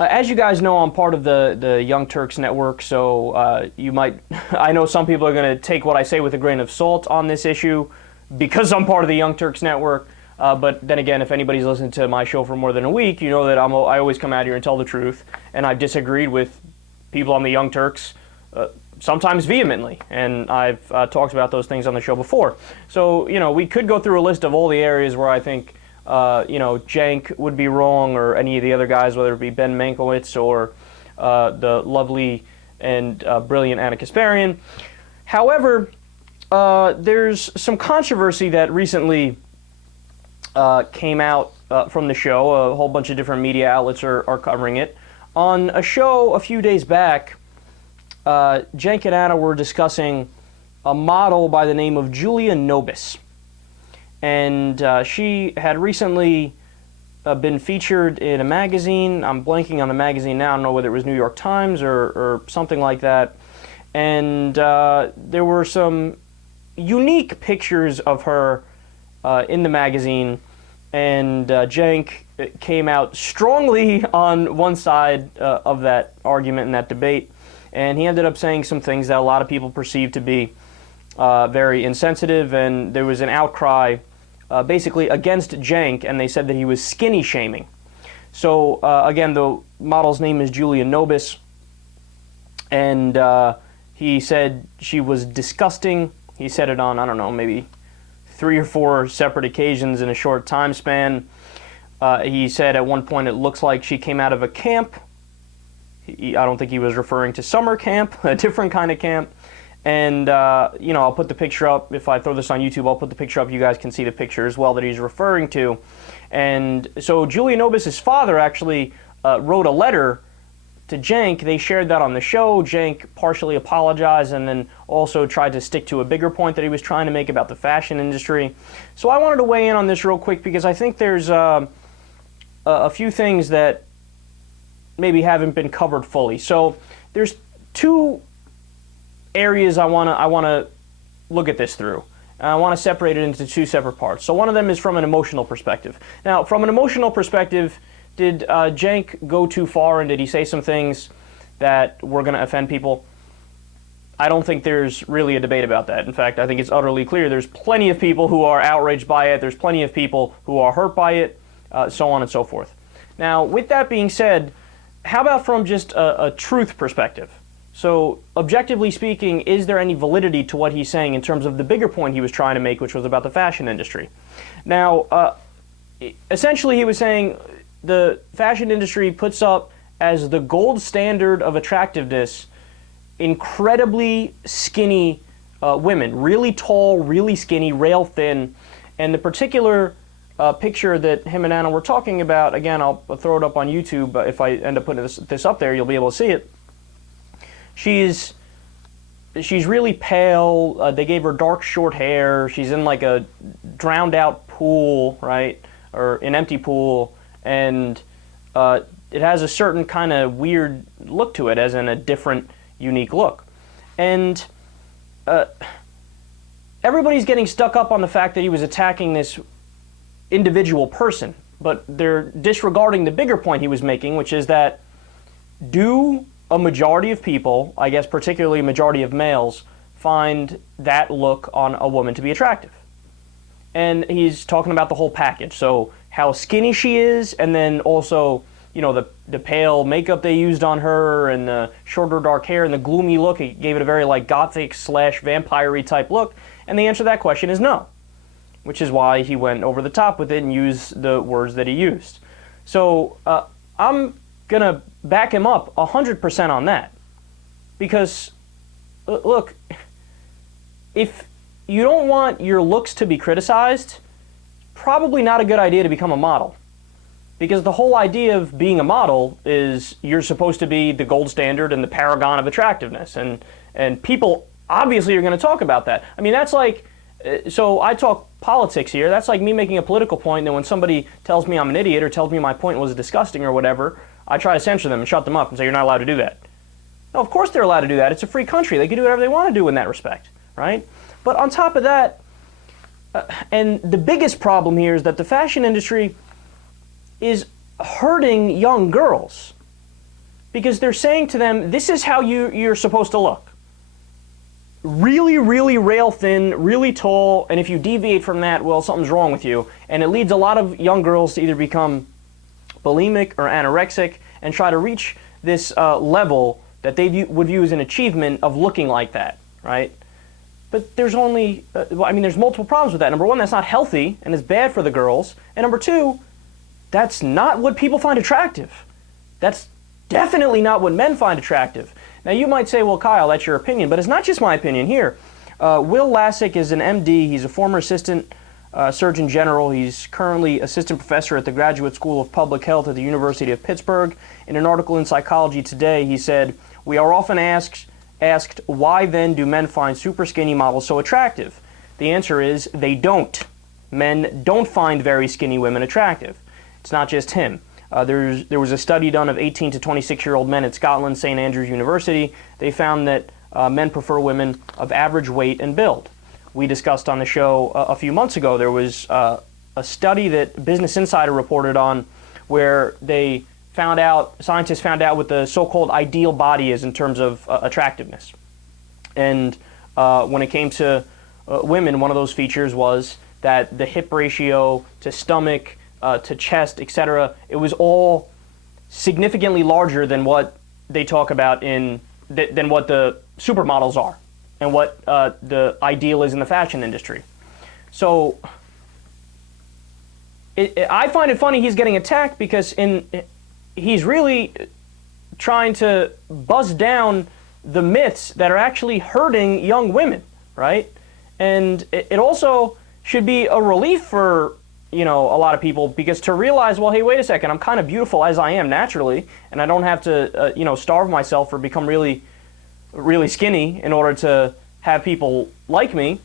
As you guys know, I'm part of the Young Turks network, so you might, I know some people are going to take what I say with a grain of salt on this issue because I'm part of the Young Turks network. But then again, if anybody's listened to my show for more than a week, you know that I always come out here and tell the truth, and I've disagreed with people on the Young Turks, sometimes vehemently, and I've talked about those things on the show before. So, we could go through a list of all the areas where I think, Cenk would be wrong, or any of the other guys, whether it be Ben Mankiewicz or the lovely and brilliant Anna Kasparian. However, there's some controversy that recently came out from the show. A whole bunch of different media outlets are covering it. On a show a few days back, Cenk and Anna were discussing a model by the name of Julia Nobis. And she had recently been featured in a magazine. I'm blanking on the magazine now. I don't know whether it was New York Times or something like that. And there were some unique pictures of her in the magazine, and Cenk came out strongly on one side of that argument and that debate, and he ended up saying some things that a lot of people perceived to be very insensitive, and there was an outcry basically against Cenk, and they said that he was skinny shaming. So again, the model's name is Julia Nobis, and he said she was disgusting. He said it on, I don't know, maybe 3 or 4 separate occasions in a short time span. He said at one point it looks like she came out of a camp. I don't think he was referring to summer camp, a different kind of camp. And, I'll put the picture up. If I throw this on YouTube, I'll put the picture up. You guys can see the picture as well that he's referring to. And so Julia Nobis' father actually wrote a letter to Cenk. They shared that on the show. Cenk partially apologized and then also tried to stick to a bigger point that he was trying to make about the fashion industry. So I wanted to weigh in on this real quick because I think there's a few things that maybe haven't been covered fully. So there's 2 areas I want to look at this through. I want to separate it into 2 separate parts. So one of them is from an emotional perspective. Now, from an emotional perspective, did Cenk go too far, and did he say some things that were going to offend people? I don't think there's really a debate about that. In fact, I think it's utterly clear. There's plenty of people who are outraged by it. There's plenty of people who are hurt by it, so on and so forth. Now, with that being said, how about from just a truth perspective? So, objectively speaking, is there any validity to what he's saying in terms of the bigger point he was trying to make, which was about the fashion industry? Now, essentially he was saying the fashion industry puts up as the gold standard of attractiveness incredibly skinny women, really tall, really skinny, rail thin, and the particular picture that him and Anna were talking about, again, I'll throw it up on YouTube. If I end up putting this up there, you'll be able to see it. She's really pale. They gave her dark, short hair. She's in like a drowned out pool, right? Or an empty pool. And it has a certain kind of weird look to it, as in a different, unique look. And everybody's getting stuck up on the fact that he was attacking this individual person, but they're disregarding the bigger point he was making, which is that do a majority of people, I guess particularly a majority of males, find that look on a woman to be attractive? And he's talking about the whole package. So how skinny she is, and then also, the pale makeup they used on her, and the shorter dark hair, and the gloomy look. He gave it a very like gothic / vampire-y type look. And the answer to that question is no, which is why he went over the top with it and used the words that he used. So I'm going to back him up 100% on that. Because, look, if you don't want your looks to be criticized, probably not a good idea to become a model. Because the whole idea of being a model is you're supposed to be the gold standard and the paragon of attractiveness. And people obviously are going to talk about that. I mean, that's like, so I talk politics here. That's like me making a political point, and then when somebody tells me I'm an idiot or tells me my point was disgusting or whatever, I try to censor them and shut them up and say, you're not allowed to do that. No, of course they're allowed to do that. It's a free country. They can do whatever they want to do in that respect, right? But on top of that, and the biggest problem here is that the fashion industry is hurting young girls. because they're saying to them, this is how you're supposed to look. Really, really rail thin, really tall, and if you deviate from that, well, something's wrong with you. And it leads a lot of young girls to either become bulimic or anorexic and try to reach this level that they would view as an achievement of looking like that, right? But there's only, there's multiple problems with that. Number one, that's not healthy and is bad for the girls. And number two, that's not what people find attractive. That's definitely not what men find attractive. Now you might say, well, Kyle, that's your opinion, but it's not just my opinion here. Will Lassick is an MD. He's a former assistant Surgeon General. He's currently assistant professor at the Graduate School of Public Health at the University of Pittsburgh. In an article in Psychology Today, he said, we are often asked, why then do men find super skinny models so attractive? The answer is they don't. Men don't find very skinny women attractive. It's not just him. There was a study done of 18 to 26-year-old men at Scotland, St. Andrews University. They found that men prefer women of average weight and build. We discussed on the show a few months ago, there was a study that Business Insider reported on where scientists found out what the so-called ideal body is in terms of attractiveness. And when it came to women, one of those features was that the hip ratio to stomach, to chest, etc., it was all significantly larger than what they talk about than what the supermodels are and what the ideal is in the fashion industry. So I find it funny he's getting attacked because he's really trying to buzz down the myths that are actually hurting young women, right? And it also should be a relief for a lot of people, because to realize, well, hey, wait a second, I'm kind of beautiful as I am naturally, and I don't have to, starve myself or become really, really skinny in order to have people like me.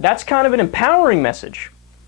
That's kind of an empowering message.